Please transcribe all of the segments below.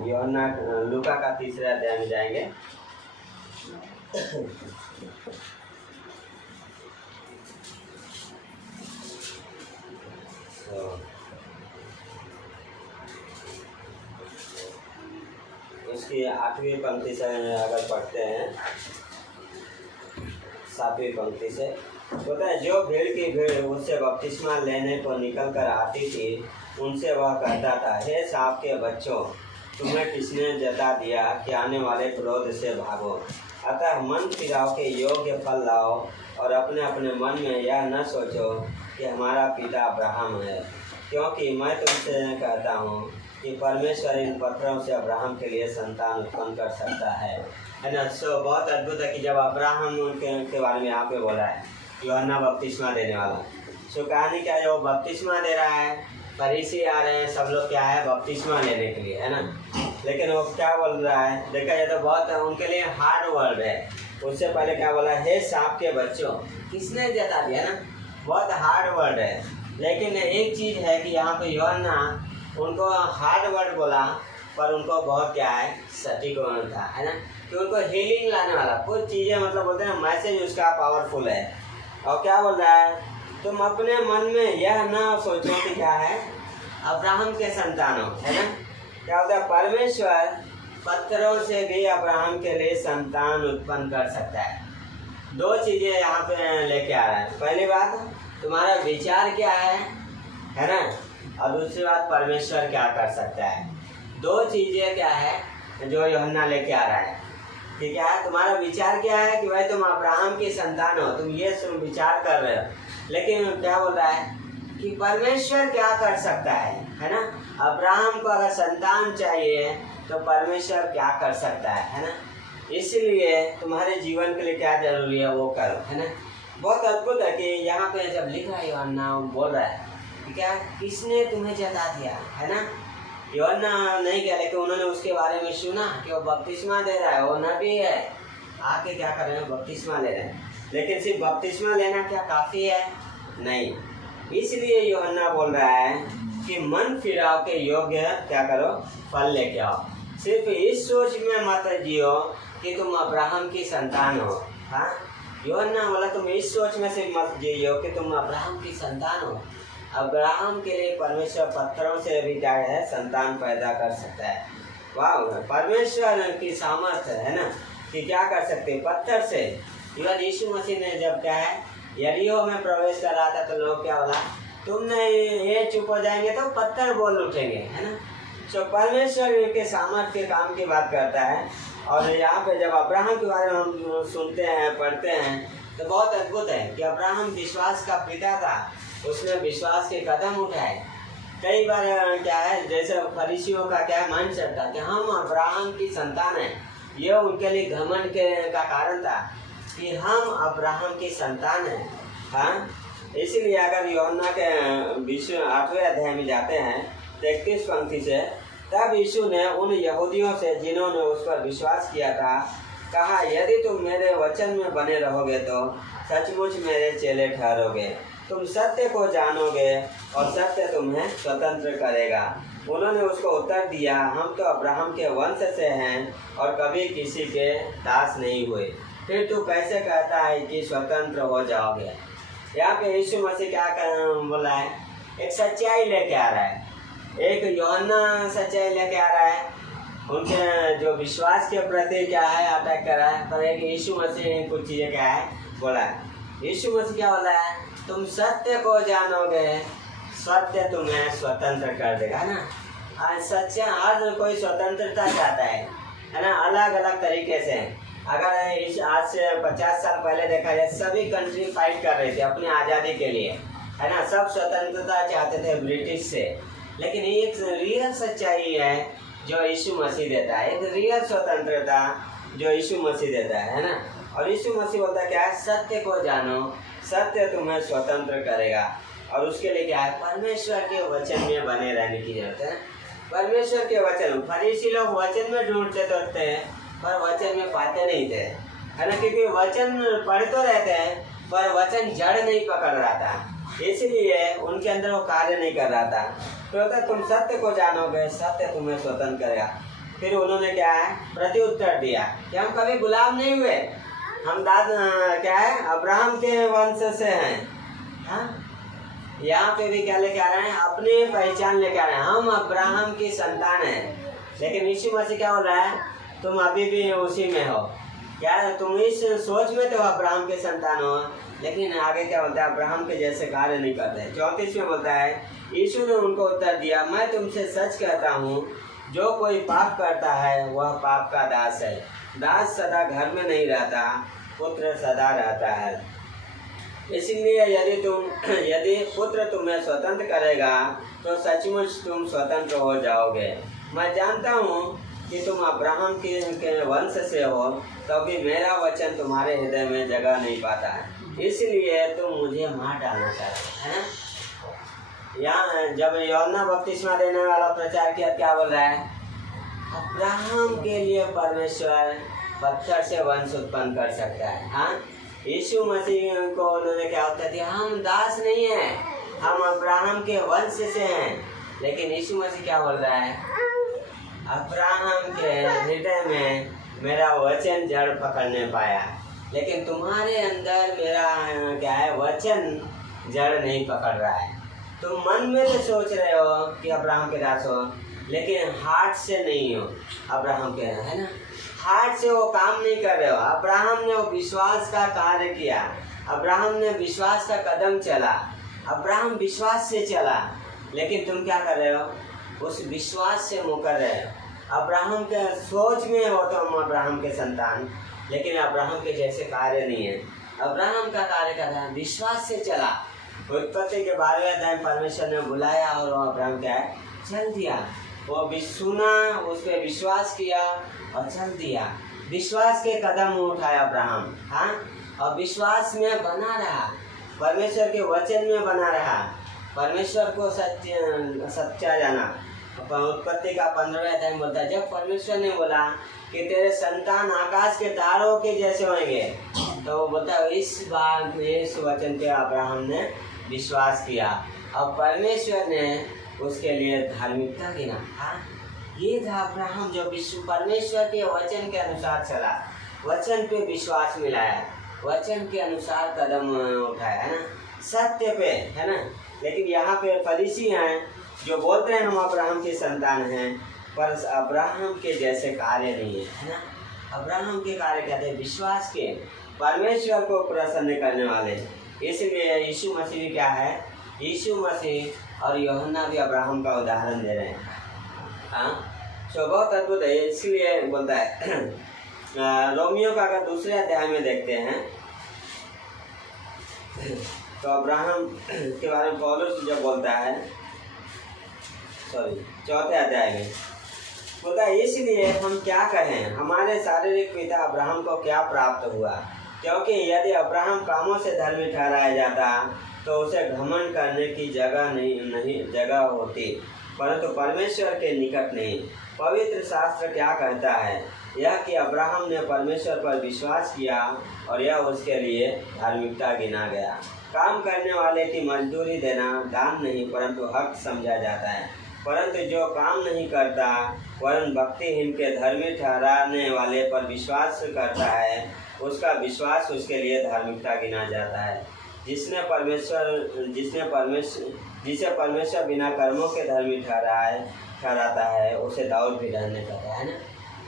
यूहन्ना लूका का 3रे अध्याय में जाएंगे। उसकी 8वीं पंक्ति से अगर पढ़ते हैं, 7वीं पंक्ति से होता है, जो भीड़ की भीड़ उससे बपतिस्मा लेने को निकल कर आती थी, उनसे वह कहता था, हे सांप के बच्चों, तुम्हें किसने जता दिया कि आने वाले क्रोध से भागो। अतः मन फिराव के योग्य फल लाओ और अपने अपने मन में यह न सोचो कि हमारा पिता अब्राहम है, क्योंकि मैं तुमसे कहता हूँ कि परमेश्वर इन पत्थरों से अब्राहम के लिए संतान उत्पन्न कर सकता है ना। सो बहुत अद्भुत है कि जब अब्राहम के बारे में यहाँ पे बोला है, यूहन्ना बपतिस्मा देने वाला। सो कहानी क्या है, वो बपतिस्मा दे रहा है, फरीसी आ रहे हैं, सब लोग क्या है बपतिस्मा लेने के लिए, है ना। लेकिन वो क्या बोल रहा है, देखा जाए तो बहुत उनके लिए हार्ड वर्ड है। उससे पहले क्या बोला, हे सांप के बच्चों, किसने जता दिया ना, बहुत हार्ड वर्ड है। लेकिन एक चीज़ है कि यहाँ पे यूहन्ना उनको हार्ड वर्ड बोला, पर उनको बहुत क्या है सटीक था, है ना, कि उनको हीलिंग लाने वाला कुछ चीज़ें, मतलब बोलते हैं मैसेज उसका पावरफुल है। और क्या बोल रहा है, तुम अपने मन में यह ना सोचो कि क्या है अब्राहम के संतान हो, है ना। क्या होता है, परमेश्वर पत्थरों से भी अब्राहम के लिए संतान उत्पन्न कर सकता है। 2 चीज़ें यहाँ पे लेके आ रहा है। पहली बात, तुम्हारा विचार क्या है ना, और दूसरी बात, परमेश्वर क्या कर सकता है। 2 चीज़ें क्या है जो यूहन्ना लेके आ रहा है, ठीक है। तुम्हारा विचार क्या है कि भाई तुम अब्राहम की संतान हो, तुम ये विचार कर रहे हो, लेकिन क्या बोल रहा है कि परमेश्वर क्या कर सकता है ना। अब्राहम को अगर संतान चाहिए तो परमेश्वर क्या कर सकता है ना। इसलिए तुम्हारे जीवन के लिए क्या जरूरी है वो करो, है ना। बहुत अद्भुत है कि यहाँ पे जब लिख रहा है यूहन्ना बोल रहा है कि क्या किसने तुम्हें जता दिया, है ना। यूहन्ना नहीं कह, लेकिन उन्होंने उसके बारे में सुना कि वो बपतिस्मा दे रहा है, वो नबी है, आके क्या कर रहे हैं बपतिस्मा ले रहे हैं। लेकिन सिर्फ बपतिस्मा लेना क्या काफ़ी है, नहीं। इसलिए यूहन्ना बोल रहा है कि मन फिराव के योग्य क्या करो, फल लेके आओ। सिर्फ इस सोच में मत जियो कि तुम अब्राहम की संतान हो। हाँ, यूहन्ना बोला तुम इस सोच में से मत जियो कि तुम अब्राहम की संतान हो। अब्राहम के लिए परमेश्वर पत्थरों से भी क्या है संतान पैदा कर सकता है। वाह, परमेश्वर की सामर्थ्य है ना कि क्या कर सकते हैं पत्थर से। इवन यीशु मसीह ने जब क्या है यरीहो में प्रवेश कर रहा था तो लोग क्या बोला, तुमने ये चुप हो जाएंगे तो पत्थर बोल उठेंगे, है ना। सो परमेश्वर के सामर्थ्य के काम की बात करता है। और यहाँ पे जब अब्राहम के बारे में हम सुनते हैं, पढ़ते हैं, तो बहुत अद्भुत है कि अब्राहम विश्वास का पिता था, उसने विश्वास के कदम उठाए। कई बार क्या है, जैसे फरीसियों का क्या माइंडसेट था कि हम अब्राहम की संतान हैं, ये उनके लिए घमंड का कारण था कि हम अब्राहम की संतान हैं। हाँ, इसीलिए अगर यूहन्ना के 8वें अध्याय में जाते हैं 31 पंक्ति से, तब यीशु ने उन यहूदियों से जिन्होंने उस पर विश्वास किया था कहा, यदि तुम मेरे वचन में बने रहोगे तो सचमुच मेरे चेले ठहरोगे, तुम सत्य को जानोगे और सत्य तुम्हें स्वतंत्र करेगा। उन्होंने उसको उत्तर दिया, हम तो अब्राहम के वंश से हैं और कभी किसी के दास नहीं हुए, फिर तू कैसे कहता है कि स्वतंत्र हो जाओगे। यहाँ पे यीशु मसीह क्या बोला है, एक सच्चाई लेके आ रहा है। एक यूहन्ना सच्चाई लेके आ रहा है, उनके जो विश्वास के प्रति क्या है अटैक कर रहा है, पर एक यीशु मसीह ने कुछ चीज़ें क्या है बोला है। यीशु मसीह क्या बोला है, तुम सत्य को जानोगे, सत्य तुम्हें स्वतंत्र कर देगा, है ना। आज सच्चा हर कोई स्वतंत्रता चाहता है ना, अलग अलग तरीके से। अगर इस आज से 50 साल पहले देखा जाए, सभी कंट्री फाइट कर रहे थे अपनी आज़ादी के लिए, है ना, सब स्वतंत्रता चाहते थे ब्रिटिश से। लेकिन एक रियल सच्चाई है जो यीशु मसीह देता है, एक रियल स्वतंत्रता जो यीशु मसीह देता है ना। और यीशु मसीह बोलता क्या है, सत्य को जानो, सत्य तुम्हें स्वतंत्र करेगा। और उसके लिए क्या है, परमेश्वर के वचन में बने रहने की जरूरत है। परमेश्वर के वचन, फरीसी लोग वचन में ढूंढते तो थे पर वचन में पाते नहीं थे, है ना, क्योंकि वचन पढ़ तो रहते हैं पर वचन जड़ नहीं पकड़ रहा था, इसलिए उनके अंदर वो कार्य नहीं कर रहा था। तो तुम सत्य को जानोगे, सत्य तुम्हें स्वतंत्र करेगा। फिर उन्होंने क्या है प्रत्युत्तर दिया कि हम कभी गुलाम नहीं हुए, हम क्या है अब्राहम के वंश से हैं। हाँ, यहाँ पे भी क्या लेके आ रहे हैं, अपनी पहचान लेके आ रहे हैं, हम अब्राहम की संतान हैं। लेकिन यीशु मसीह क्या हो रहा है, तुम अभी भी उसी में हो, क्या तुम इस सोच में तो अब्राहम के संतान हो, लेकिन आगे क्या बोलता है, अब्राहम के जैसे कार्य नहीं करते। 34 में बोलता है, यीशु ने उनको उत्तर दिया, मैं तुमसे सच कहता हूँ, जो कोई पाप करता है वह पाप का दास है। दास सदा घर में नहीं रहता, पुत्र सदा रहता है। इसलिए यदि पुत्र तुम्हें स्वतंत्र करेगा तो सचमुच तुम स्वतंत्र हो जाओगे। मैं जानता हूँ कि तुम अब्राहम के वंश से हो, तो भी मेरा वचन तुम्हारे हृदय में जगह नहीं पाता है, इसलिए तुम मुझे मार डालना चाहते हैं। यहाँ जब यूहन्ना बपतिस्मा देने वाला प्रचार किया, क्या बोल रहा है, अब्राहम के लिए परमेश्वर पत्थर से वंश उत्पन्न कर सकता है। हाँ, यीशु मसीह को उन्होंने क्या उत्तर दिया, हम दास नहीं हैं, हम अब्राहम के वंश से हैं। लेकिन यीशु मसीह क्या बोल रहा है, अब्राहम के हृदय में मेरा वचन जड़ पकड़ने पाया, लेकिन तुम्हारे अंदर मेरा क्या है वचन जड़ नहीं पकड़ रहा है। तुम मन में तो सोच रहे हो कि अब्राहम के दास हो, लेकिन हार्ट से नहीं हो अब्राहम के, है ना, हार्ट से वो काम नहीं कर रहे हो। अब्राहम ने वो विश्वास का कार्य किया, अब्राहम ने विश्वास का कदम चला, अब्राहम विश्वास से चला, लेकिन तुम क्या कर रहे हो, उस विश्वास से मुकर रहे हो। अब्राहम के सोच में हो तो हम अब्राहम के संतान, लेकिन अब्राहम के जैसे कार्य नहीं है। अब्राहम का कार्य कर रहा है, विश्वास से चला। उत्पत्ति के 12वें अध्याय में परमेश्वर ने बुलाया और वो अब्राहम क्या है, चल दिया। वो भी सुना, उस पर विश्वास किया और चल दिया। विश्वास के कदम उठाया अब्राहम। हाँ, और विश्वास में बना रहा, परमेश्वर के वचन में बना रहा, परमेश्वर को सच्चा जाना। उत्पत्ति का 15वें अध्याय में बोलता है, जब परमेश्वर ने बोला कि तेरे संतान आकाश के तारों के जैसे होंगे, तो वो बोलता है इस बात में, इस वचन पे अब्राहम ने विश्वास किया और परमेश्वर ने उसके लिए धार्मिकता गिना। हाँ, ये था अब्राहम जो परमेश्वर के वचन के अनुसार चला, वचन पे विश्वास मिलाया, वचन के अनुसार कदम उठाया, है ना, सत्य पे, है ना। लेकिन यहाँ पे फरीसी हैं जो बोलते हैं हम अब्राहम के संतान हैं, पर अब्राहम के जैसे कार्य नहीं है ना। अब्राहम के कार्य कहते हैं विश्वास के, परमेश्वर को प्रसन्न करने वाले। इसलिए यीशु मसीह भी क्या है, यीशु मसीह और यूहन्ना भी अब्राहम का उदाहरण दे रहे हैं। हाँ, तो बहुत अद्भुत है। इसलिए बोलता है रोमियो का अगर दूसरे अध्याय में देखते हैं तो अब्राहम के बारे में पौलुस जब बोलता है, चौथे अध्याय में बोलता है, इसलिए हम क्या कहें, हमारे शारीरिक पिता अब्राहम को क्या प्राप्त हुआ, क्योंकि यदि अब्राहम कामों से धर्मी ठहराया जाता तो उसे घमंड करने की जगह होती, परंतु परमेश्वर के निकट नहीं। पवित्र शास्त्र क्या कहता है, यह कि अब्राहम ने परमेश्वर पर विश्वास किया और यह उसके लिए धार्मिकता गिना गया। काम करने वाले की मजदूरी देना दान नहीं परंतु हक समझा जाता है, परंतु जो काम नहीं करता वरन भक्तिहीन के धर्मी ठहराने वाले पर विश्वास करता है, उसका विश्वास उसके लिए धार्मिकता गिना जाता है। जिसे परमेश्वर बिना कर्मों के धर्मी ठहराता है, उसे दाऊद भी धन्य कहता है ना।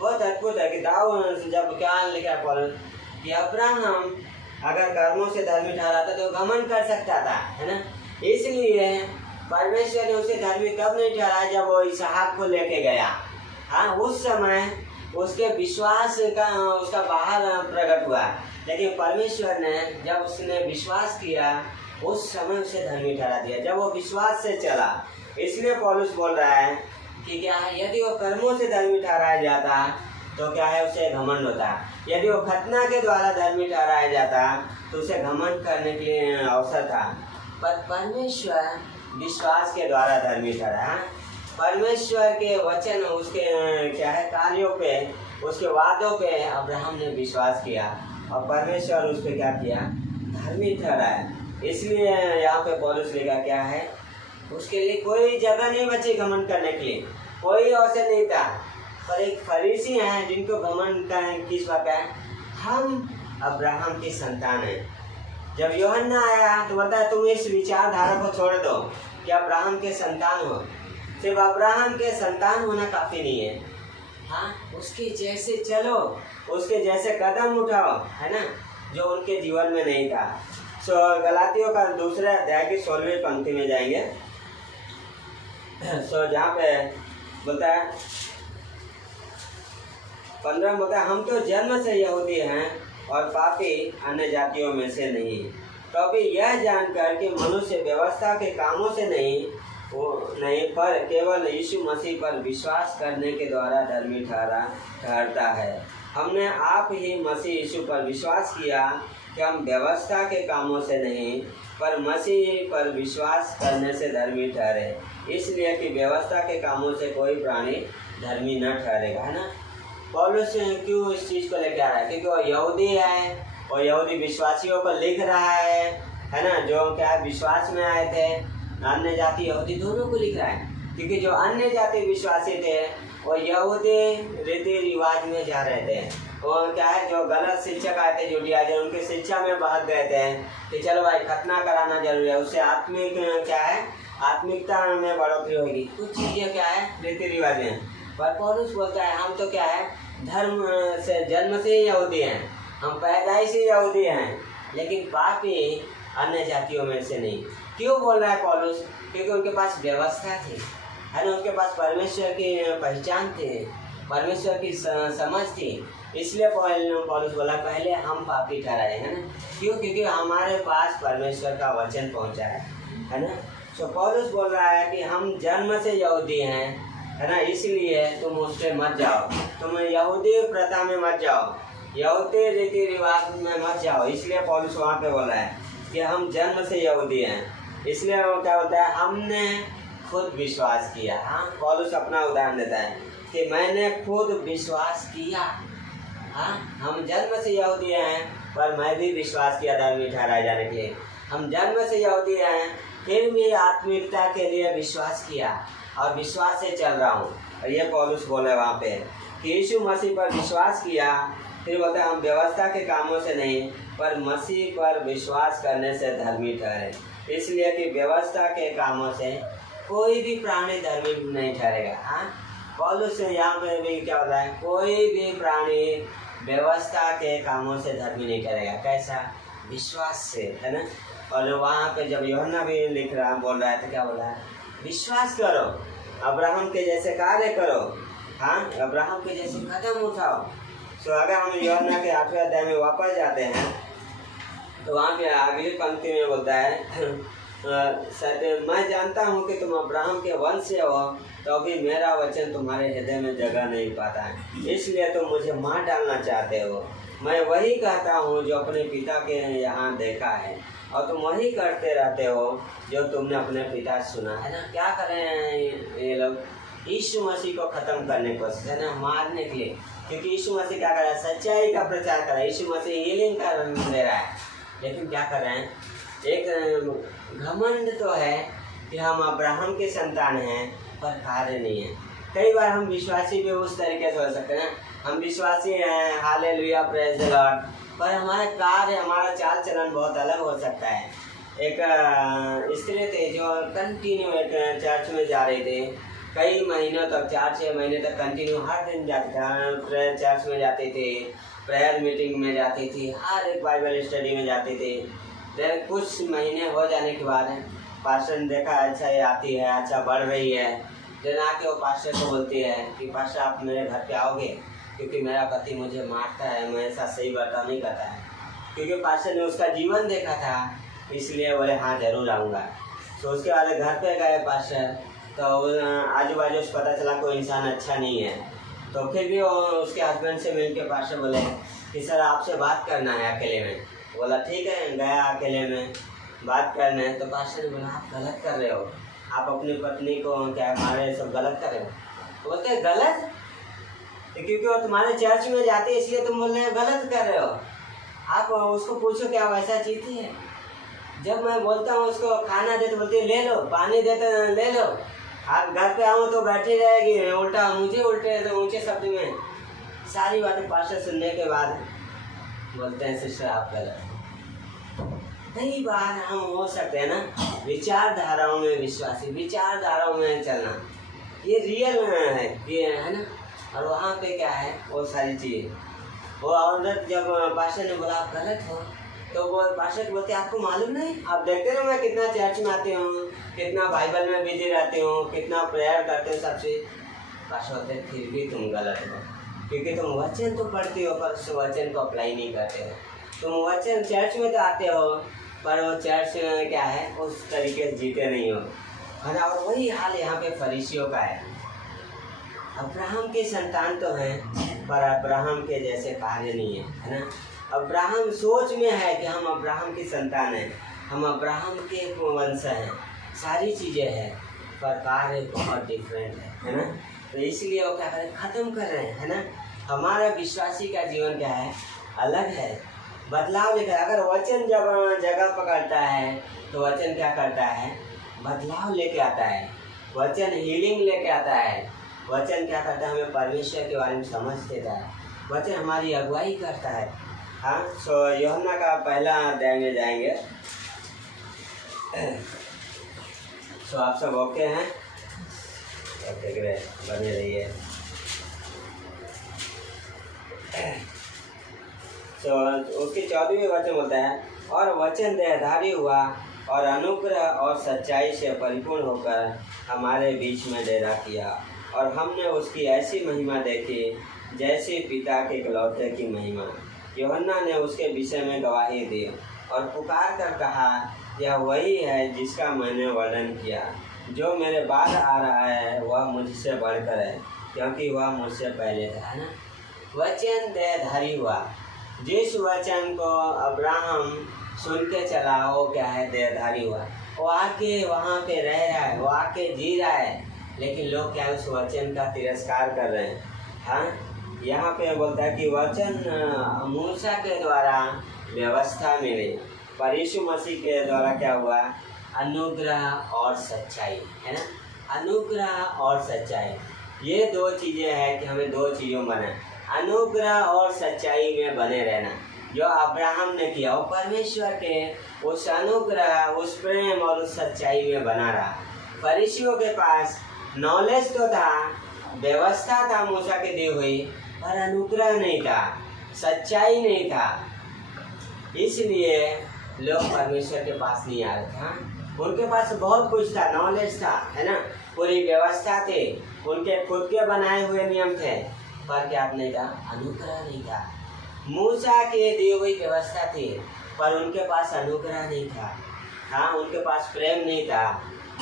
बहुत अद्भुत है कि दाऊद जब क्या लिखा कि अब्राहम अगर कर्मों से धर्मी ठहराता तो घमंड कर सकता था, है ना। इसलिए परमेश्वर ने उसे धर्मी कब नहीं ठहराया, जब वो इसहाक को लेके गया। हाँ, उस समय उसके विश्वास का उसका बाहर प्रकट हुआ, लेकिन परमेश्वर ने जब उसने विश्वास किया उस समय उसे धर्मी ठहरा दिया, जब वो विश्वास से चला। इसलिए पौलुस बोल रहा है कि क्या है, यदि वो कर्मों से धर्मी ठहराया जाता तो क्या है, उसे घमंड होता। यदि वो खतना के द्वारा धर्मी ठहराया जाता तो उसे घमंड करने के लिए अवसर था, पर परमेश्वर विश्वास के द्वारा धर्मी ठहरा। परमेश्वर के वचन, उसके क्या है कार्यों पे, उसके वादों पे अब्राहम ने विश्वास किया और परमेश्वर उस पर क्या किया, धर्मी ठहराया। इसलिए यहाँ पे पौलुस लिखा क्या है, उसके लिए कोई जगह नहीं बची घमंड करने के लिए, कोई अवसर नहीं था। पर एक फरीसी हैं जिनको घमंड का किस बात का है, हम अब्राहम की संतान हैं। जब यूहन्ना आया तो बताया तुम इस विचारधारा को छोड़ दो कि अब्राहम के संतान हो। सिर्फ अब्राहम के संतान होना काफ़ी नहीं है, हाँ उसके जैसे चलो, उसके जैसे कदम उठाओ, है ना, जो उनके जीवन में नहीं था। गलातियों का दूसरे अध्याय की 16वीं पंक्ति में जाएंगे। जहाँ पे बोलता है 15 में बोलता है हम तो जन्म से यहूदी हैं और पापी अन्य जातियों में से नहीं, तो अभी यह जानकर कि मनुष्य व्यवस्था के कामों से नहीं पर केवल यीशु मसीह पर विश्वास करने के द्वारा धर्मी ठहरता है। हमने आप ही मसीह यीशु पर विश्वास किया कि हम व्यवस्था के कामों से नहीं पर मसीह पर विश्वास करने से धर्मी ठहरे, इसलिए कि व्यवस्था के कामों से कोई प्राणी धर्मी न ठहरेगा, है ना। पौलुस क्यों इस चीज़ को लेकर आ रहा है? क्योंकि वो यहूदी है और यहूदी विश्वासियों को लिख रहा है ना, जो क्या विश्वास में आए थे, अन्य जाति यहूदी दोनों को लिख रहा है। क्योंकि जो अन्य जाति विश्वासी थे वो यहूदी रीति रिवाज में जा रहे थे, वो क्या है जो गलत शिक्षक आए थे जुडियाइजर, उनकी शिक्षा में भाग गए थे कि चलो भाई खतना कराना जरूरी है, उससे आत्मिक क्या है, आत्मिकता में बढ़ोतरी होगी। कुछ चीज़ें क्या है रीति रिवाज में, पर पौलुस बोलता है हम तो क्या है धर्म से जन्म से ही यहूदी हैं, हम पैदाइश ही यहूदी हैं, लेकिन पापी अन्य जातियों में से नहीं। क्यों बोल रहा है पौलुस? क्योंकि उनके पास व्यवस्था थी, है ना, उनके पास परमेश्वर की पहचान थी, परमेश्वर की समझ थी, इसलिए पौलुस बोला पहले हम पापी ठहराए, है ना। क्यों? क्योंकि हमारे पास परमेश्वर का वचन पहुंचा है ना। तो पौलुस बोल रहा है कि हम जन्म से यहूदी हैं, है ना, इसलिए तुम उस पर मत जाओ, तुम यहूदी प्रथा में मत जाओ, यहूदी रीति रिवाज में मत जाओ। इसलिए पौलुस वहाँ पे बोला है कि हम जन्म से यहूदी हैं, इसलिए वो क्या होता है हमने खुद विश्वास किया। हाँ, पौलुस अपना उदाहरण देता है कि मैंने खुद विश्वास किया। हाँ, हम जन्म से यहूदी हैं पर मैं भी विश्वास किया धर्मी ठहराए जाने के लिए। हम जन्म से यहूदी हैं फिर भी आत्मिकता के लिए विश्वास किया और विश्वास से चल रहा हूँ। और ये पौलुस बोले वहाँ पे कि यीशु मसीह पर विश्वास किया, फिर बोलते हम व्यवस्था के कामों से नहीं पर मसीह पर विश्वास करने से धर्मी ठहरे, इसलिए कि व्यवस्था के कामों से कोई भी प्राणी धर्मी नहीं ठहरेगा। हाँ, पौलुस यहाँ पे भी क्या होता है, कोई भी प्राणी व्यवस्था के कामों से धर्मी नहीं ठहरेगा। कैसा? विश्वास से, है ना। और वहाँ पे जब यूहन्ना भी लिख रहा बोल रहा है तो क्या बोल रहा है, विश्वास करो, अब्राहम के जैसे कार्य करो, हाँ अब्राहम के जैसे कदम उठाओ। तो अगर हम यूहन्ना के 8वें अध्याय में वापस जाते हैं तो वहाँ पे अगली पंक्ति में बोलता है मैं जानता हूँ कि तुम अब्राहम के वंश से हो, तो अभी मेरा वचन तुम्हारे हृदय में जगह नहीं पाता है, इसलिए तुम मुझे मार डालना चाहते हो। मैं वही कहता हूँ जो अपने पिता के यहाँ देखा है, और तुम वही करते रहते हो जो तुमने अपने पिता से सुना है ना। क्या करें ये लोग? यीशु मसीह को ख़त्म करने की कोशिश, है ना, मारने के लिए। क्योंकि यीशु मसीह क्या कर रहा है, सच्चाई का प्रचार कर रहा है, यीशु मसीह हीलिंग कर दे रहा है, लेकिन क्या कर रहे हैं, एक घमंड तो है कि हम अब्राहम के संतान हैं पर कार्य नहीं है। कई बार हम विश्वासी भी उस तरीके से हो सकते हैं, हम विश्वासी हैं, हालेलुया, प्रेज द लॉर्ड, पर हमारा कार्य, हमारा चाल चलन बहुत अलग हो सकता है। एक स्त्री थे जो कंटिन्यू एक चर्च में जा रहे थे, कई महीनों तक, 4-6 महीने तक कंटिन्यू हर दिन जाते थे, चर्च में जाते थे, प्रेयर मीटिंग में जाती थी, हर एक बाइबल स्टडी में जाते थे। फिर कुछ महीने हो जाने के बाद पास्टर ने देखा अच्छा ये आती है, अच्छा बढ़ रही है, फिर आके वो पास्टर को बोलती है कि पास्टर आप मेरे घर पे आओगे, क्योंकि मेरा पति मुझे मारता है, मेरे साथ सही बर्ताव नहीं करता है। क्योंकि पास्टर ने उसका जीवन देखा था, इसलिए बोले हाँ ज़रूर आऊँगा। तो उसके बाद घर पे गए पास्टर, तो आजू बाजू से पता चला कोई इंसान अच्छा नहीं है। तो फिर भी वो उसके हस्बैंड से मिल के पास्टर बोले कि सर आपसे बात करना है अकेले में। बोला ठीक है, गया अकेले में बात करने, तो पास्टर ने बोला आप गलत कर रहे हो, आप अपनी पत्नी को क्या मारे, सब गलत कर रहे हो। तो बोलते गलत? तो क्योंकि वो तुम्हारे चर्च में जाते इसलिए तुम बोल रहे हो गलत कर रहे हो। आप उसको पूछो क्या वैसा चीज़ है? जब मैं बोलता हूँ उसको खाना दे तो बोलती है ले लो, पानी दे तो ले लो, आप घर पे आओ तो बैठी रहेगी, उल्टा मुझे ऊंचे शब्द में सारी बातें पास्टर सुनने के बाद बोलते हैं सिस्टर आप गलत। कई बार हम हो सकते हैं ना विचारधाराओं में विश्वासी, विचारधाराओं में चलना, ये रियल है, ये है ना। और वहाँ पे क्या है वो सारी चीज़, वो औरत जब पास्टर ने बोला आप गलत हो, तो वो पास्टर बोलते आपको मालूम नहीं, आप देखते हो मैं कितना चर्च में आती हूँ, कितना बाइबल में बिजी रहती हूँ, कितना प्रेयर करते हो सबसे। पास्टर बोलते फिर भी तुम गलत हो, क्योंकि तुम वचन तो पढ़ती हो पर उस वचन को अप्लाई नहीं करते हो। तुम वचन चर्च में तो आते हो पर वो चर्च में क्या है उस तरीके से जीते नहीं हो, है ना। और वही हाल यहाँ पे फरीसियों का है। अब्राहम के संतान तो हैं पर अब्राहम के जैसे कार्य नहीं है ना। अब्राहम सोच में है कि हम अब्राहम की संतान हैं, हम अब्राहम के वंश हैं, सारी चीज़ें हैं, पर कार्य बहुत डिफरेंट है ना। तो इसलिए वो क्या करें, ख़त्म कर रहे हैं, है ना। हमारा विश्वासी का जीवन क्या है, अलग है, बदलाव लेकर। अगर वचन जब जगह पकड़ता है तो वचन क्या करता है, बदलाव लेके आता है, वचन हीलिंग लेके आता है, वचन क्या करता है, हमें परमेश्वर के बारे में समझ देता है, वचन हमारी अगुवाई करता है। हाँ, सो यूहन्ना का पहला अध्याय में जाएंगे। सो आप सब ओके हैं, ओके ग्रेट, बने रहिए। तो उसकी 14वीं वचन बोलता है, और वचन देहधारी हुआ और अनुग्रह और सच्चाई से परिपूर्ण होकर हमारे बीच में डेरा किया, और हमने उसकी ऐसी महिमा देखी जैसे पिता के इकलौते की महिमा। यूहन्ना ने उसके विषय में गवाही दी और पुकार कर कहा, यह वही है जिसका मैंने वर्णन किया, जो मेरे बाद आ रहा है वह मुझसे बढ़कर है, क्योंकि वह मुझसे पहले था, है ना। वचन देहधारी हुआ, जिस वचन को अब्राहम सुन के चला वो क्या है, देहधारी हुआ। वो आके वहाँ पे रह रहा है, वो आके जी रहा है, लेकिन लोग क्या उस वचन का तिरस्कार कर रहे हैं। हाँ, यहाँ पे बोलता है कि वचन मूसा के द्वारा व्यवस्था मिली, पर यीशु मसीह के द्वारा क्या हुआ, अनुग्रह और सच्चाई, है ना। अनुग्रह और सच्चाई, ये दो चीज़ें हैं कि हमें दो चीज़ों में बने, अनुग्रह और सच्चाई में बने रहना। जो अब्राहम ने किया वो परमेश्वर के उस अनुग्रह, उस प्रेम और उस सच्चाई में बना रहा। फरीसियों के पास नॉलेज तो था, व्यवस्था था मूसा के दी हुई, पर अनुग्रह नहीं था, सच्चाई नहीं था, इसलिए लोग परमेश्वर के पास नहीं आ रहे थे। हाँ, उनके पास बहुत कुछ था, नॉलेज था, है ना, पूरी व्यवस्था थी, उनके खुद के बनाए हुए नियम थे, पर क्या नहीं था, अनुग्रह नहीं था। मूसा के दी हुई व्यवस्था थी पर उनके पास अनुग्रह नहीं था। हाँ, उनके पास प्रेम नहीं था,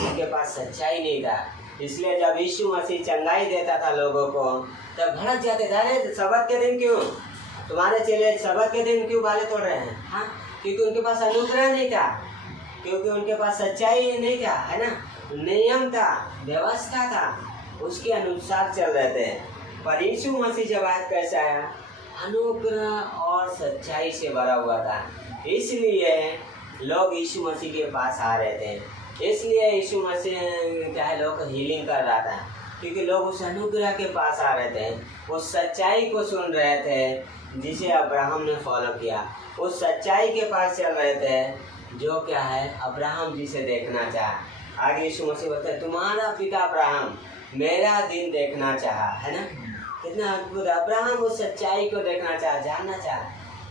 उनके पास सच्चाई नहीं था। इसलिए जब यीशु मसीह चंगाई देता था लोगों को तब भड़क जाते थे, अरे सबत के दिन क्यों तुम्हारे चेले सबत के दिन क्यों बाले तोड़ रहे हैं। हाँ, क्योंकि उनके पास अनुग्रह नहीं था, क्योंकि उनके पास सच्चाई नहीं था, है ना। नियम था, व्यवस्था था, उसके अनुसार चल रहे थे। पर यीशु मसीह जब आया कैसा आया, अनुग्रह और सच्चाई से भरा हुआ था, इसलिए लोग यीशु मसीह के पास आ रहे थे। इसलिए यीशु मसीह क्या है, लोग हीलिंग कर रहा था, क्योंकि लोग उस अनुग्रह के पास आ रहे थे, उस सच्चाई को सुन रहे थे जिसे अब्राहम ने फॉलो किया, उस सच्चाई के पास चल रहे थे जो क्या है, अब्राहम जी से देखना चाहा। आगे यीशु मसीह बोलते हैं, तुम्हारा पिता अब्राहम मेरा दिन देखना चाहा, है ना। कितना अद्भुत, अब्राहम उस सच्चाई को देखना चाहा, जानना चाहा।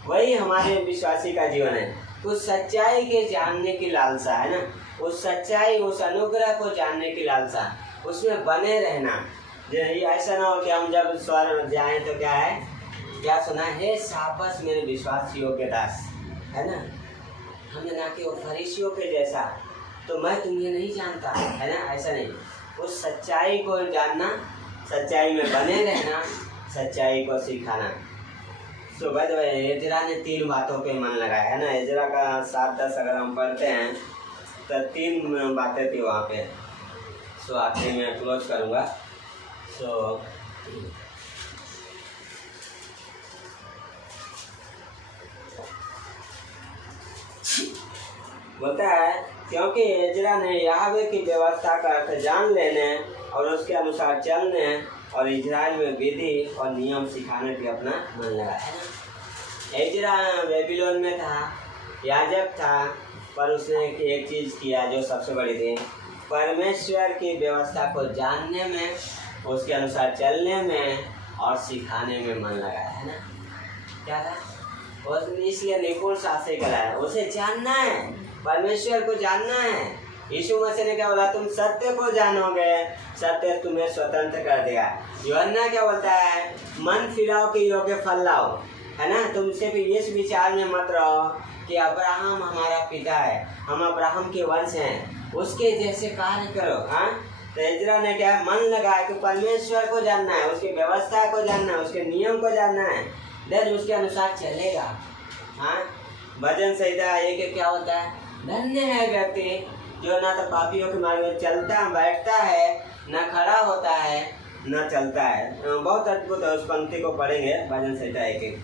वही हमारे विश्वासी का जीवन है, उस सच्चाई के जानने की लालसा, है ना, उस सच्चाई, उस अनुग्रह को जानने की लालसा, उसमें बने रहना। ऐसा ना हो कि हम जब स्वर्ग जाएं तो क्या है, क्या सुना है, शाबाश मेरे विश्वास योग्य दास, है ना। हमने ना कि वो फरीसियों के जैसा तो मैं तुम्हें नहीं जानता, है ना, ऐसा नहीं। उस सच्चाई को जानना, सच्चाई में बने रहना, सच्चाई को सिखाना। तो भाई एजरा ने 3 बातों पे मन लगाया, है ना। एजरा का 7-10 अगर हम पढ़ते हैं तो 3 बातें थी वहाँ पे। सो आखिर में क्लोज करूँगा। सो बोलता है क्योंकि इजरा ने याहवे की व्यवस्था का अर्थ जान लेने और उसके अनुसार चलने और इजराइल में विधि और नियम सिखाने पे अपना मन लगाया। इजरा बेबीलोन में था, याजक था, पर उसने एक चीज़ किया जो सबसे बड़ी थी, परमेश्वर की व्यवस्था को जानने में, उसके अनुसार चलने में और सिखाने में मन लगाया, है ना। क्या था? उसने इसलिए निपुण शास्त्री कराया, उसे जानना है, परमेश्वर को जानना है। यीशु मसीह ने क्या बोला? तुम सत्य को जानोगे, सत्य तुम्हें स्वतंत्र कर देगा। यूहन्ना क्या बोलता है? मन फिराओ के योग्य फल लाओ, है ना। तुम सिर्फ इस विचार में मत रहो कि अब्राहम हमारा पिता है, हम अब्राहम के वंश हैं, उसके जैसे कार्य करो। हाँ, तो इजरा ने क्या मन लगाया कि परमेश्वर को जानना है, उसकी व्यवस्था को जानना है, उसके नियम को जानना है, देन उसके अनुसार चलेगा। हाँ, भजन संहिता 1 क्या होता है? धन्य है व्यक्ति जो ना तो पापियों के मार्ग में चलता बैठता है, न खड़ा होता है, न चलता है। बहुत अद्भुत है, उस पंक्ति को पढ़ेंगे। भजन संहिता 1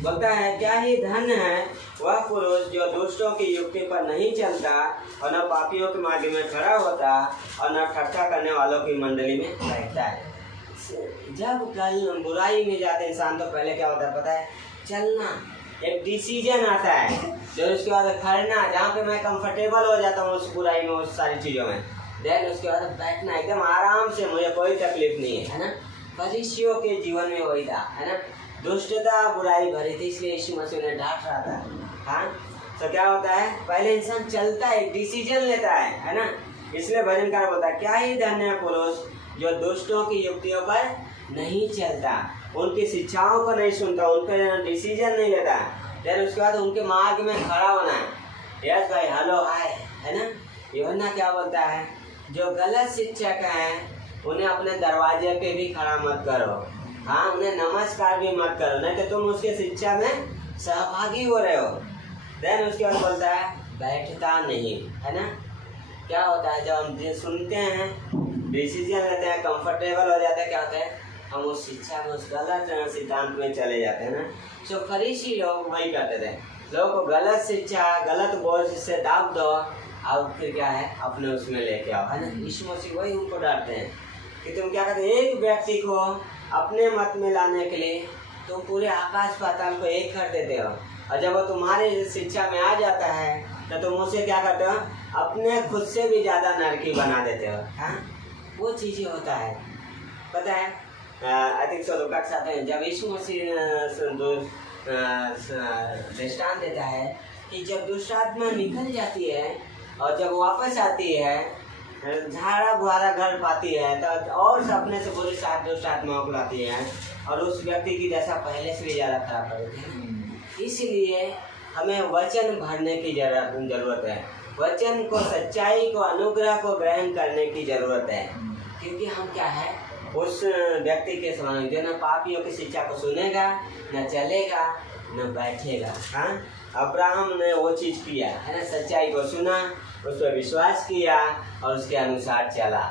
बोलता है, क्या ही धन्य है वह पुरुष जो दुष्टों की युक्ति पर नहीं चलता और न पापियों के मार्ग में खड़ा होता और न ठट्ठा करने वालों की मंडली में बैठता है। जब कल बुराई में जाते इंसान तो पहले क्या होता है पता है? चलना, एक डिसीजन आता है, फिर उसके बाद खड़ना, जहाँ पे मैं कंफर्टेबल हो जाता हूँ उस बुराई में, उस सारी चीज़ों में, देन उसके बाद बैठना एकदम आराम से, मुझे कोई तकलीफ नहीं है ना। फरीसियों के जीवन में वही था, है ना। दुष्टता बुराई भरी थी, इसलिए यीशु मसीह ने डांट रहा था। हाँ, तो क्या होता है? पहले इंसान चलता है, डिसीजन लेता है ना। इसलिए भजनकार बोलता है, क्या ही धन्य है पुरुष जो दुष्टों की युक्तियों पर नहीं चलता, उनकी शिक्षाओं को नहीं सुनता, उनके डिसीजन नहीं लेता, फिर उसके बाद उनके मार्ग में खड़ा होना है। यस भाई, हेलो हाय, है ना। यूहन्ना क्या बोलता है? जो गलत शिक्षक हैं उन्हें अपने दरवाजे पे भी खड़ा मत करो। हाँ, उन्हें नमस्कार भी मत करो, नहीं तो तुम उसके शिक्षा में सहभागी हो रहे हो। देन उसके बाद बोलता है बैठता नहीं, है ना। क्या होता है? जब हम सुनते हैं, डिसीजन लेते हैं, कंफर्टेबल हो जाते हैं, क्या होता है? हम उस शिक्षा में, उस गलत सिद्धांत में चले जाते हैं ना। तो फरीसी लोग वही करते थे, लोगों को गलत शिक्षा, गलत बोझ से दाब दो, अब फिर क्या है? अपने उसमें लेके आओ, है ना। यीशु मसीह वही उनको डांटते हैं कि तुम क्या करते? एक व्यक्ति को अपने मत में लाने के लिए तुम पूरे आकाश पाताल को एक कर देते हो, और जब वो तुम्हारे शिक्षा में आ जाता है तो तुम उसे क्या करते हो? अपने खुद से भी ज़्यादा नरकी बना देते हो। हाँ, वो चीज़ें होता है, पता है। अधिक स्वरूपक आते हैं, जब यीशु मसीह दृष्टांत देता है कि जब दुष्टात्मा निकल जाती है और जब वापस आती है, झाड़ा बुहारा घर पाती है, तो और अपने से बुरी दुष्टात्माओं को लाती है और उस व्यक्ति की दशा पहले से भी ज़्यादा खराब कर देती है। इसलिए हमें वचन भरने की जरूरत है, वचन को, सच्चाई को, अनुग्रह को ग्रहण करने की जरूरत है, क्योंकि हम क्या है? उस व्यक्ति के समान जो न पापियों की शिक्षा को सुनेगा, न चलेगा, न बैठेगा। हाँ, अब्राहम ने वो चीज़ किया, है ना, सच्चाई को सुना, उस पर विश्वास किया और उसके अनुसार चला।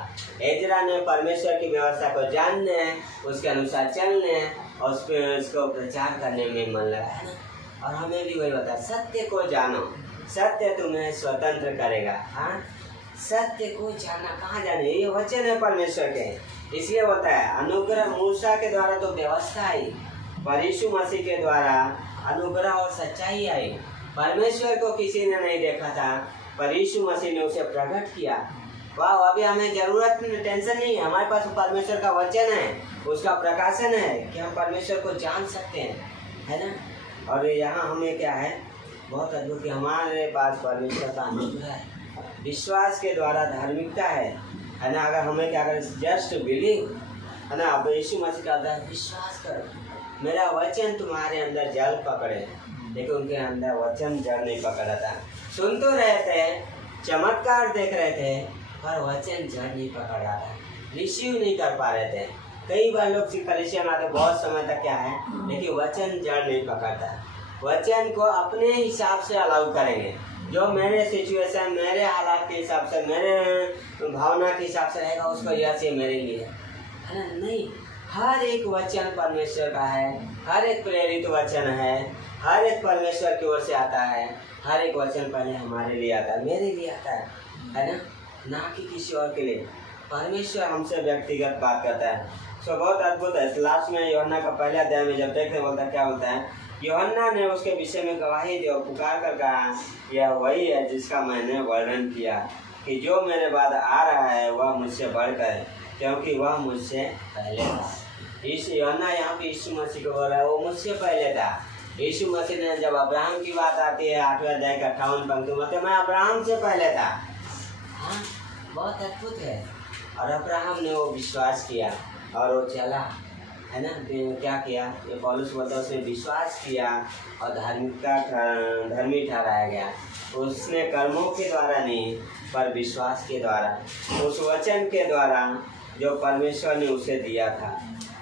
इजरा ने परमेश्वर की व्यवस्था को जानने, उसके अनुसार चलने और उस पर उसको प्रचार करने में मन लगा, है ना। और हमें भी वही बता, सत्य को जानो, सत्य तुम्हें स्वतंत्र करेगा। हाँ, सत्य को जाना, कहाँ जाने? ये वचन है परमेश्वर के, इसलिए होता है। अनुग्रह मूसा के द्वारा तो व्यवस्था आई, पर यीशु मसीह के द्वारा अनुग्रह और सच्चाई आई। परमेश्वर को किसी ने नहीं देखा था, पर यीशु मसीह ने उसे प्रकट किया। वाह, अभी हमें जरूरत, टेंशन नहीं है, हमारे पास परमेश्वर का वचन है, उसका प्रकाशन है कि हम परमेश्वर को जान सकते हैं, है ना। और यहाँ हमें क्या है? बहुत अद्भुत कि हमारे पास परमेश्वर का अनुग्रह है, विश्वास के द्वारा धार्मिकता है ना। अगर हमें क्या करें? जस्ट बिलीव, है ना। अब यीशु मसीह का विश्वास करो, मेरा वचन तुम्हारे अंदर जड़ पकड़े, लेकिन उनके अंदर वचन जड़ नहीं पकड़ा था। सुन तो रहे थे, चमत्कार देख रहे थे, पर वचन जड़ नहीं पकड़ रहा था, रिसीव नहीं कर पा रहे थे। कई बार लोग कलीसिया में आते बहुत समय तक क्या है, लेकिन वचन जड़ नहीं पकड़ता। वचन को अपने हिसाब से अलाउ करेंगे, जो मेरे सिचुएशन, मेरे हालात के हिसाब से, मेरे भावना के हिसाब से रहेगा, उसको यह से मेरे लिए, है ना। नहीं, हर एक वचन परमेश्वर का है, हर एक प्रेरित वचन है, हर एक परमेश्वर की ओर से आता है। हर एक वचन पहले हमारे लिए आता है, मेरे लिए आता है ना कि किसी और के लिए। परमेश्वर हमसे व्यक्तिगत बात करता है। सो बहुत अद्भुत है। लास्ट में यूहन्ना का पहला अध्याय में जब देखते बोलता है, क्या बोलता है, यूहन्ना ने उसके विषय में गवाही दी और पुकार कर कहा, यह वही है जिसका मैंने वर्णन किया कि जो मेरे बाद आ रहा है वह मुझसे बढ़कर है, क्योंकि वह मुझसे पहले था। इस यूहन्ना यहाँ पे यीशु मसीह को बोल रहा है, वो मुझसे पहले था। यीशु मसीह ने जब अब्राहम की बात आती है 8वें अध्याय का 58 पंक्ति में, मैं अब्राहम से पहले था। हाँ, बहुत अद्भुत है। और अब्राहम ने वो विश्वास किया और वो चला, है ना। क्या किया, ये पौलुस बोलता है, उसने विश्वास किया और धर्मी ठहराया गया। उसने कर्मों के द्वारा नहीं, पर विश्वास के द्वारा, उस वचन के द्वारा जो परमेश्वर ने उसे दिया था।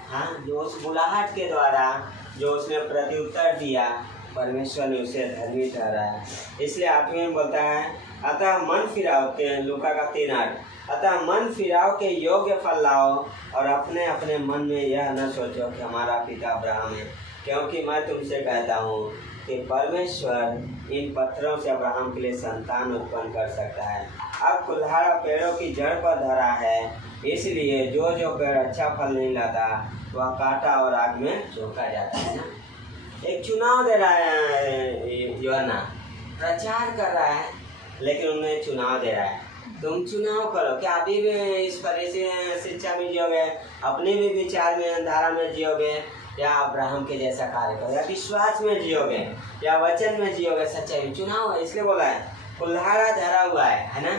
हाँ, जो उस बुलाहट के द्वारा जो उसने प्रत्युत्तर दिया, परमेश्वर ने उसे धर्मी ठहराया। इसलिए 8वें में बोलता है, अतः मन फिराओ के लूका का 3:8, अतः मन फिराओ के योग्य फल लाओ और अपने अपने मन में यह न सोचो कि हमारा पिता अब्राहम है, क्योंकि मैं तुमसे कहता हूँ कि परमेश्वर इन पत्थरों से अब्राहम के लिए संतान उत्पन्न कर सकता है। अब कुल्हाड़ा पेड़ों की जड़ पर धरा है, इसलिए जो जो पेड़ अच्छा फल नहीं लाता वह काटा और आग में झोंका जाता है ना। एक चुनाव दे रहा है यूहन्ना, प्रचार कर रहा है, लेकिन उन्हें चुनाव दे रहा है, तुम चुनाव करो। क्या अभी भी इस फरीसी शिक्षा में जियोगे, अपने भी विचार में धारा में जियोगे, या अब्राहम के जैसा कार्य करोगे, या विश्वास में जियोगे, या वचन में जियोगे। सच्चाई चुनाव है। इसलिए बोला है कुल्हाड़ा धरा हुआ है ना।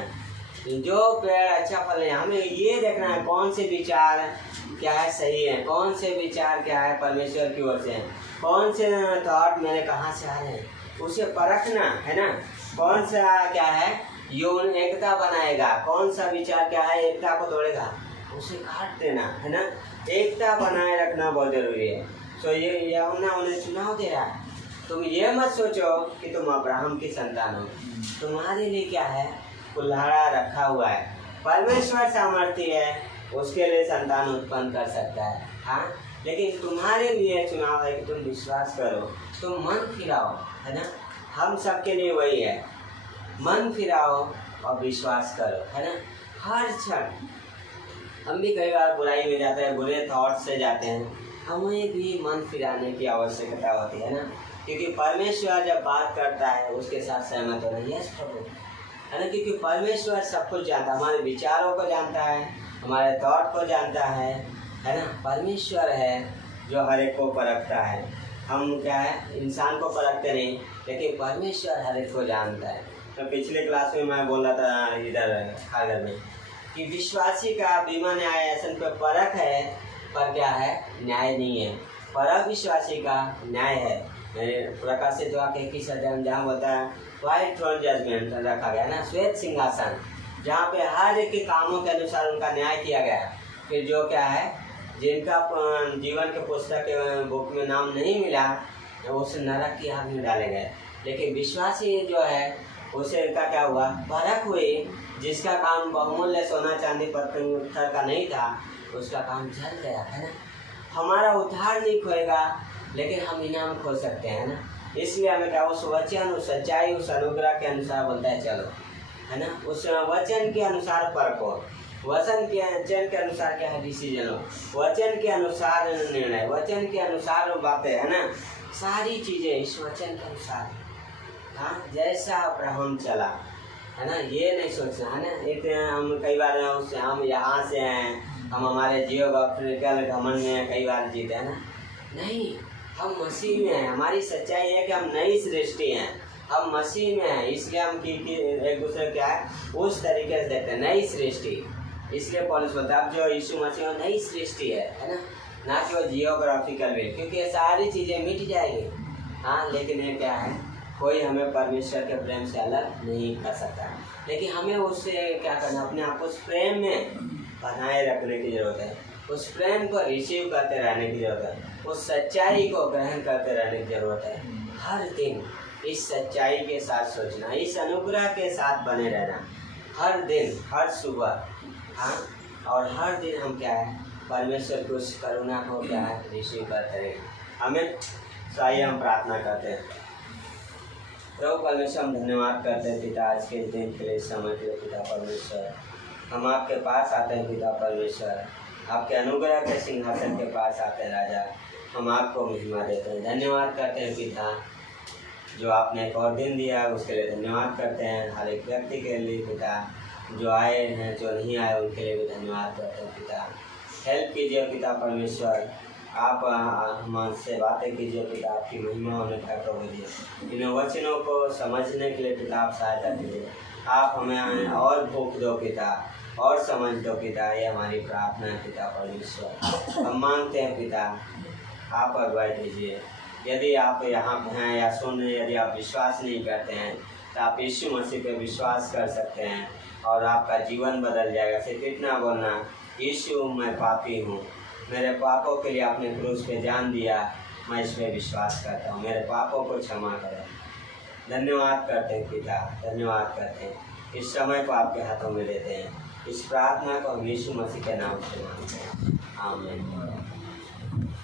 जो पेड़ अच्छा फल है, हमें ये देखना है कौन से विचार क्या है सही है, कौन से विचार क्या है परमेश्वर की ओर से, कौन से थॉट मेरे कहाँ से आ रहे हैं, उसे परखना है ना। कौन सा क्या है यून एकता बनाएगा, कौन सा विचार क्या है एकता को तोड़ेगा, उसे काट देना है ना। एकता बनाए रखना बहुत जरूरी है। तो ये यूहन्ना उन्हें चुनाव दे रहा है, तुम ये मत सोचो कि तुम अब्राहम की संतान हो। तुम्हारे लिए क्या है, कुल्हाड़ा रखा हुआ है, परमेश्वर सामर्थ्य है, उसके लिए संतान उत्पन्न कर सकता है। हाँ, लेकिन तुम्हारे लिए चुनाव है कि तुम विश्वास करो, तुम मन फिराओ, है ना। हम सबके लिए वही है, मन फिराओ और विश्वास करो, है ना। हर क्षण हम भी कई बार बुराई में जाते हैं, बुरे थॉट से जाते हैं, हमें भी मन फिराने की आवश्यकता होती है ना। क्योंकि परमेश्वर जब बात करता है उसके साथ सहमत होना, यस प्रभु, है ना। क्योंकि परमेश्वर सब कुछ जानता है, हमारे विचारों को जानता है, हमारे थॉट को जानता है ना। परमेश्वर है जो हर एक को परखता है। हम क्या है, इंसान को परखते नहीं, लेकिन परमेश्वर हर एक को जानता है। तो पिछले क्लास में मैं बोल रहा था इधर खागर में कि विश्वासी का बीमा न्याय ऐसा पे परख है, पर क्या है, न्याय नहीं है। परख विश्वासी का न्याय है। प्रकाशित वाक्य 21 अध्याय में जहाँ बोलता है व्हाइट थ्रोन जजमेंट रखा गया ना, श्वेत सिंहासन, जहाँ पे हर एक के कामों के अनुसार उनका न्याय किया गया। फिर जो क्या है, जिनका जीवन के पुस्तक के बुक में नाम नहीं मिला, उस नरक की आग में डाले गए। लेकिन विश्वासी जो है उसे का क्या हुआ, परख हुई। जिसका काम बहुमूल्य सोना चांदी पत्थर का नहीं था, उसका काम जल गया, है ना। हमारा उद्धार नहीं खोएगा, लेकिन हम इनाम खो सकते हैं ना। इसलिए हमें क्या, उस वचन, उस सच्चाई, उस अनुग्रह के अनुसार बोलता है चलो, है ना। उस वचन के अनुसार परखो, वचन के अनुसार क्या है डिसीजन हो, वचन के अनुसार निर्णय, वचन के अनुसार बातें, है ना। सारी चीज़ें इस वचन के अनुसार। हाँ, जैसा अब्राहम चला, है ना, ये नहीं सोचना, है ना। एक हम कई बार उससे हम यहाँ से हैं, हम हमारे जियोग्राफिकल घमंड में कई बार जीते हैं ना। नहीं, हम मसीह में हैं। हमारी सच्चाई है कि हम नई सृष्टि हैं, हम मसीह में हैं। इसलिए हम की एक दूसरे क्या है उस तरीके से देखते हैं, नई सृष्टि। इसलिए पौलुस बोलता है अब जो यीशु मसीह में नई सृष्टि है ना, ना कि वो जियोग्राफिकल वे, क्योंकि ये सारी चीज़ें मिट जाएगी। हाँ, लेकिन ये क्या है, कोई हमें परमेश्वर के प्रेम से अलग नहीं कर सकता। लेकिन हमें उससे क्या करना, अपने आप उस प्रेम में बनाए रखने की ज़रूरत है, उस प्रेम को रिसीव करते रहने की ज़रूरत है, उस सच्चाई को ग्रहण करते रहने की ज़रूरत है। हर दिन इस सच्चाई के साथ सोचना, इस अनुग्रह के साथ बने रहना, हर दिन, हर सुबह। हाँ, और हर दिन हम क्या है, परमेश्वर कुछ करुणा हो क्या रिसीव करते हैं। हमें सही हम प्रार्थना करते हैं। प्रभु परमेश्वर हम धन्यवाद करते हैं पिता, आज के दिन के लिए समय के लिए पिता परमेश्वर। हम आपके पास आते हैं पिता परमेश्वर, आपके अनुग्रह के सिंहासन के पास आते हैं राजा। हम आपको महिमा देते हैं, धन्यवाद करते हैं पिता, जो आपने एक और दिन दिया उसके लिए धन्यवाद करते हैं। हर एक व्यक्ति के लिए पिता, जो आए हैं जो नहीं आए उनके लिए भी धन्यवाद करते हैं पिता। हेल्प कीजिए पिता परमेश्वर, आप हमसे बातें कीजिए पिता, आपकी महिमा होने का प्रभु जी। इन वचनों को समझने के लिए पिता आप सहायता कीजिए। आप हमें और भूख दो पिता, और समझ दो पिता, ये हमारी प्रार्थना है पिता परमेश्वर। हम मांगते हैं पिता, आप अगुवाई दीजिए। यदि आप यहाँ पे हैं या सुन रहे, यदि आप विश्वास नहीं करते हैं तो आप यीशु मसीह पे विश्वास कर सकते हैं और आपका जीवन बदल जाएगा। सिर्फ इतना बोलना, यीशु मैं पापी हूँ, मेरे पापों के लिए आपने क्रूस पे जान दिया, मैं इस पर विश्वास करता हूँ, मेरे पापों को क्षमा करें। धन्यवाद करते हैं पिता, धन्यवाद करते हैं। इस समय को आपके हाथों में देते हैं। इस प्रार्थना को हम यीशु मसीह के नाम से मांगते हैं, आमीन।